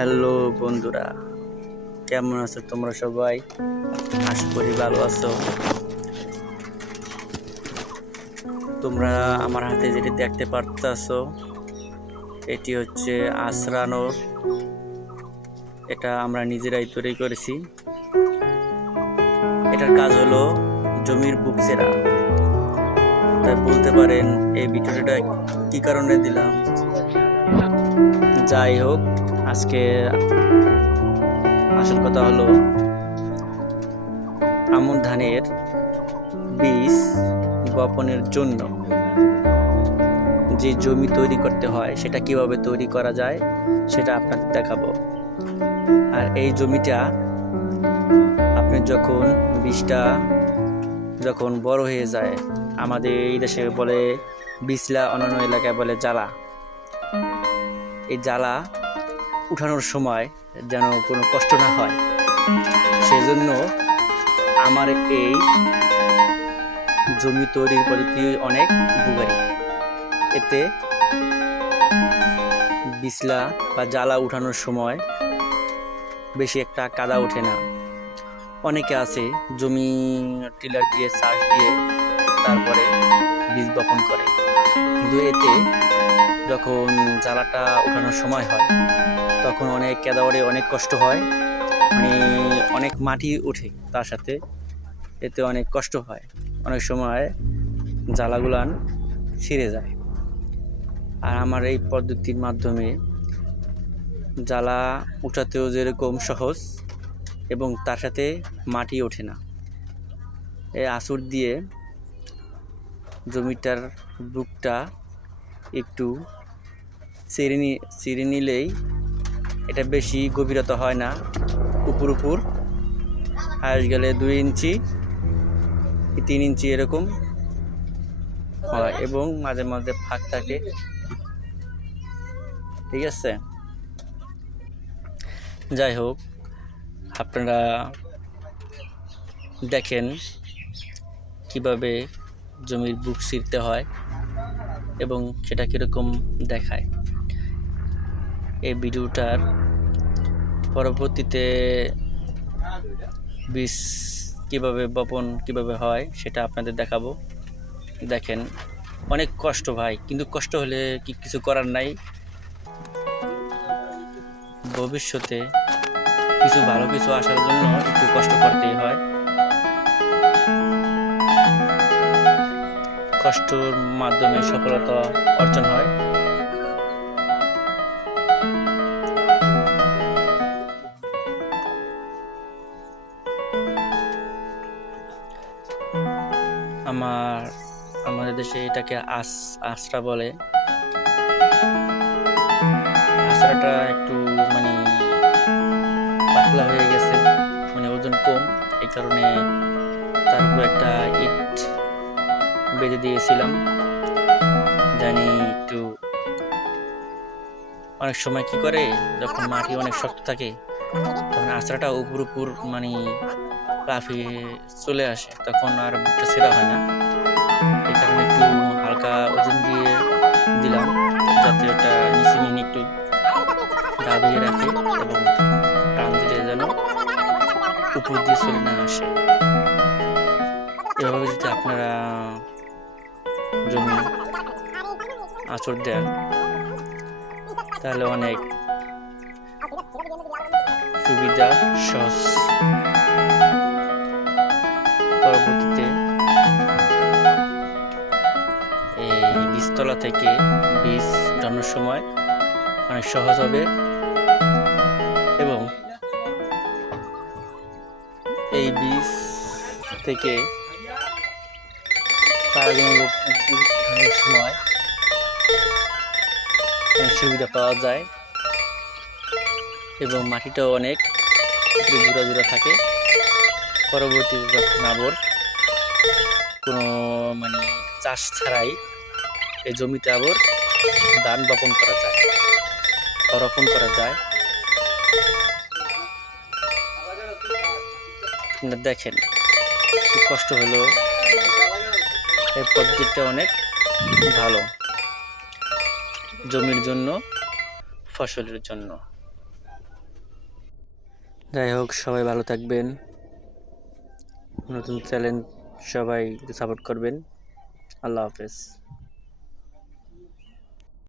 Hello বন্ধুরা, কেমন আছো তোমরা সবাই? আশা করি ভালো আছো। তোমরা আমার হাতে যেটি দেখতে পারতাছো এটি হচ্ছে আঁচড়ানোর। এটা আমরা নিজেরাই তৈরি করেছি। এটার কাজ হলো জমির বুক চেরা। তাই বলতে পারেন এই ভিডিওটা কি কারণে দিলাম। যাই হোক, আজকে আসল কথা হলো আমন ধানের বীজ বপনের জন্য যে জমি তৈরি করতে হয় সেটা কিভাবে তৈরি করা যায় সেটা আপনাদের দেখাবো। আর এই জমিটা আপনি যখন বীজটা যখন বড় হয়ে যায়, আমাদের এই দেশে বলে বিছলা, অন্যান্য এলাকায় বলে জ্বালা। এই জ্বালা উঠানোর সময় যেন কোনো কষ্ট না হয়, সেজন্য আমার এই জমি তৈরির পদ্ধতি অনেক উপকারী। এতে বিছলা বা জ্বালা উঠানোর সময় বেশি একটা কাদা ওঠে না। অনেকে আছে জমি টিলার দিয়ে চাষ দিয়ে তারপরে বীজ বপন করে, কিন্তু এতে যখন জ্বালাটা উঠানোর সময় হয় তখন অনেক কাদা ওঠে, অনেক কষ্ট হয়, মানে অনেক মাটি ওঠে তার সাথে, এতে অনেক কষ্ট হয়, অনেক সময় জ্বালাগুলান ছিঁড়ে যায়। আর আমার এই পদ্ধতির মাধ্যমে জ্বালা উঠাতেও যেরকম সহজ এবং তার সাথে মাটি ওঠে না। এই আঁচড় দিয়ে জমিটার বুকটা একটু চিরে নিলেই এটা বেশি গভীরতা হয় না, উপর হাঁস গেলে 2 ইঞ্চি 3 ইঞ্চি এরকম হয় এবং মাঝে মাঝে ফাঁক থাকে। ঠিক আছে, যাই হোক, আপনারা দেখেন কিভাবে জমির বুক ছিঁড়তে হয় এবং সেটা কীরকম দেখায়। এই ভিডিওটার পরবর্তীতে বীজ কীভাবে বপন কীভাবে হয় সেটা আপনাদের দেখাবো। দেখেন, অনেক কষ্ট ভাই, কিন্তু কষ্ট হলে কিছু করার নাই। ভবিষ্যতে ভালো কিছু আসার জন্য একটু কষ্ট করতেই হয়। কষ্টের মাধ্যমে সফলতা অর্জন হয়। আমাদের দেশে এটাকে আঁচড়া বলে। আঁচড়াটা একটু মানে পাতলা হয়ে গেছে, মানে ওজন কম, এই কারণে তার উপর একটা ইট বেঁধে দিয়েছিলাম, জানি একটু। অনেক সময় কি করে, যখন মাটি অনেক শক্ত থাকে তখন আঁচড়াটা উপর মানে লাফিয়ে চলে আসে, তখন আর বুকটা ছেঁড়া হয় না। এই কারণে একটু হালকা ওজন দিয়ে দিলাম, যাতে ওটা নিচে একটু দাবিয়ে রাখে এবং টান দিলে যেন উপর দিয়ে চলে না আসে। এভাবে যদি আপনারা জমি আঁচড় দেন তাহলে অনেক সুবিধা, সহজ। পরবর্তীতে এই বীজতলা থেকে বীজ উঠানোর সময় অনেক সহজ হবে এবং এই বীজ থেকে চারাগুলো উঠানোর সময় অনেক সুবিধা পাওয়া যায় এবং মাটিটাও অনেক জোড়া থাকে। পরবর্তীতে যখন আবার কোনো মানে চাষ ছাড়াই এই জমিতে আবার ধান বপন করা যায়, রোপণ করা যায়। আপনারা দেখেন, একটু কষ্ট হলো, এই পদ্ধতিটা অনেক ভালো জমির জন্য, ফসলের জন্য। যাই হোক, সবাই ভালো থাকবেন। নতুন চ্যানেল সবাই সাপোর্ট করবেন। আল্লাহ হাফেজ।